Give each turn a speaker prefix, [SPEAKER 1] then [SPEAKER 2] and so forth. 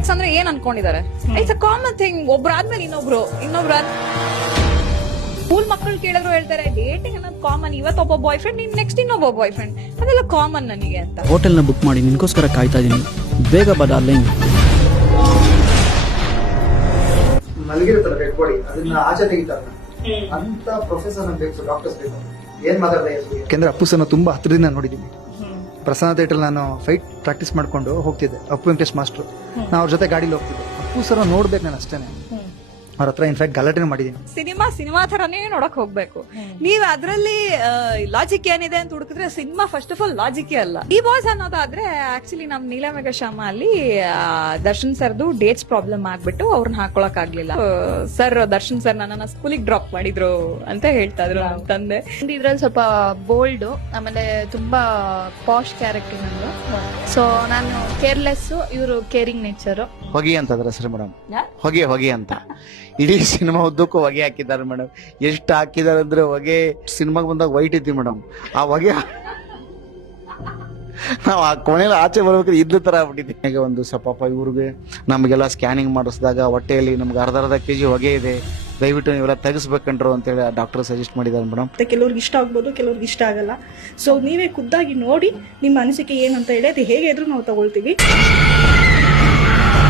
[SPEAKER 1] Sex ಅಂದ್ರೆ ಏನ್ ಅನ್ಕೊಂಡಿದ್ದಾರೆ? ಇಟ್ಸ್ ಅ ಕಾಮನ್ ಥಿಂಗ್ ಒಬ್ರಾದ್ಮೇಲೆ ಇನ್ನೊಬ್ರು ಇನ್ನೊಬ್ರು ಸ್ಕೂಲ್ ಮಕ್ಕಳು ಕೇಳಿದ್ರು ಹೇಳ್ತಾರೆ ಡೇಟಿಂಗ್ ಅನ್ನೋದು ಕಾಮನ್ ಇವತ್ತು ಒಬ್ಬ ಬಾಯ್ ಫ್ರೆಂಡ್ ನೀನ್ ನೆಕ್ಸ್ಟ್ ಇನ್ನೊಬ್ಬ ಬಾಯ್ ಫ್ರೆಂಡ್ ಅದೆಲ್ಲ ಕಾಮನ್ ನನಗೆ ಅಂತ.
[SPEAKER 2] ಹೋಟೆಲ್ನ ಬುಕ್ ಮಾಡಿ ನಿನ್ಗೋಸ್ಕರ ಕಾಯ್ತಾ ಇದೀನಿ. ಬೇಗ ಬಾ ಡಾರ್ಲಿಂಗ್
[SPEAKER 3] ಮಲಗಿರುತ್ತಲ್ಲ ಡೆಡ್ ಬಾಡಿ ಅದನ್ನ ಆಚೆ ತೆಗಿತಾರಲ್ಲ ಅಂತ ಪ್ರೊಫೆಸರ್ ಬೇಕು ಡಾಕ್ಟರ್ಸ್ ಬೇಕು ಏನ್ ಮಾತಾಡ್ದೆ ಯಾಕೆಂದ್ರೆ ಅಪ್ಪು ತುಂಬಾ ಹತ್ರದಿಂದ ನೋಡಿದ್ದೀನಿ ಪ್ರಸನ್ನ ಥಿಯೇಟರ್ ನಾನು ಫೈಟ್ ಪ್ರಾಕ್ಟೀಸ್ ಮಾಡ್ಕೊಂಡು ಹೋಗ್ತಿದ್ದೆ. ಅಪ್ಪು ವೆಂಕಟೇಶ್ ಮಾಸ್ಟರ್. ನಾವು ಅವ್ರ ಜೊತೆ ಗಾಡಿಲಿ ಹೋಗ್ತಿದ್ದೆ. ಅಪ್ಪು ಸರ್ ನೋಡ್ಬೇಕು ನಾನು ಅಷ್ಟೇನೆ. ಅವ್ರ ಹತ್ರ ಇನ್ಫ್ಯಾಕ್ಟ್ ಗಲಾಟೆ ಮಾಡಿದೀನಿ.
[SPEAKER 1] ಸಿನಿಮಾ ಸಿನಿಮಾ ತರನೇ ನೋಡಕ್ ಹೋಗ್ಬೇಕು. ನೀವ್ ಅದ್ರಲ್ಲಿ ಲಾಜಿಕ್ ಏನಿದೆ ಅಂತ ಹುಡುಕಿದ್ರೆ cinema first of all logic ಅಲ್ಲ. ಈ ಬಾಸ್ ಅನ್ನೋದಾದ್ರೆ ಆಕ್ಚುಲಿ ನಮ್ ನೀಲಮೇಘ ಶಾಮ ಅಲ್ಲಿ ಆ, ದರ್ಶನ್ ಸರ್ದು ಡೇಟ್ಸ್ ಪ್ರಾಬ್ಲಮ್ ಆಗ್ಬಿಟ್ಟು ಅವ್ರನ್ನ ಹಾಕೊಳಕ್ ಆಗ್ಲಿಲ್ಲ. ಸರ್ ದರ್ಶನ್ ಸರ್ ನನ್ನ ಸ್ಕೂಲಿಗೆ ಡ್ರಾಪ್ ಮಾಡಿದ್ರು ಅಂತ ಹೇಳ್ತಾ ಇದ್ರು ನಮ್ ತಂದೆ.
[SPEAKER 4] ಇದ್ರಲ್ಲಿ ಸ್ವಲ್ಪ ಬೋಲ್ಡ್ ಆಮೇಲೆ ತುಂಬಾ ಪಾಶ್ ಕ್ಯಾರೆಕ್ಟರ್ ನಂದು. ಸೊ ನಾನು ಕೇರ್ಲೆಸ್ ಇವರು ಕೇರಿಂಗ್ ನೇಚರ್
[SPEAKER 5] ಹೊಗೆ ಅಂತ ಸರ್ ಮೇಡಮ್? ಹೊಗೆ ಹೊಗೆ ಅಂತ. ಇಡೀ ಸಿನಿಮಾ ಉದ್ದಕ್ಕೂ ಹೊಗೆ ಹಾಕಿದ್ದಾರೆ ಮೇಡಮ್ ಎಷ್ಟು ಹಾಕಿದ್ದಾರೆ ಅಂದ್ರೆ ಹೊಗೆ, ಸಿನಿಮಾಗೆ ಬಂದಾಗ ವೈಟ್ ಇತ್ತು ಮೇಡಮ್ ಆ ಹೊಗೆ ನಾವು ಆ ಕೊನೆಯಲ್ಲಿ ಆಚೆ ಬರ್ಬೇಕಾದ್ರೆ ಇದ್ದ ತರ ಆಗ್ಬಿಟ್ಟಿದ್ದೀನಿ ಈಗ ಒಂದು ಸ್ವಲ್ಪ ಇವ್ರಿಗೆ ನಮಗೆಲ್ಲ ಸ್ಕ್ಯಾನಿಂಗ್ ಮಾಡಿಸಿದಾಗ ಹೊಟ್ಟೆಯಲ್ಲಿ ನಮ್ಗೆ ಅರ್ಧ ಅರ್ಧ ಕೆ ಜಿ ಹೊಗೆ ಇದೆ. ದಯವಿಟ್ಟು ನೀವೆಲ್ಲ ತೆಗಿಸ್ಬೇಕಂಡ್ರು ಅಂತೇಳಿ ಡಾಕ್ಟರ್ ಸಜೆಸ್ಟ್ ಮಾಡಿದ್ದಾರೆ ಮೇಡಮ್
[SPEAKER 6] ಮತ್ತೆ ಕೆಲವ್ರಿಗೆ ಇಷ್ಟ ಆಗ್ಬೋದು, ಕೆಲವ್ರಿಗೆ ಇಷ್ಟ ಆಗಲ್ಲ. ಸೊ ನೀವೇ ಖುದ್ದಾಗಿ ನೋಡಿ ನಿಮ್ಮ ಅನಿಸಿಕೆ ಏನು ಅಂತ ಹೇಳಿ, ಅದು ಹೇಗೆ ಇದ್ರೂ ನಾವು ತಗೊಳ್ತೀವಿ.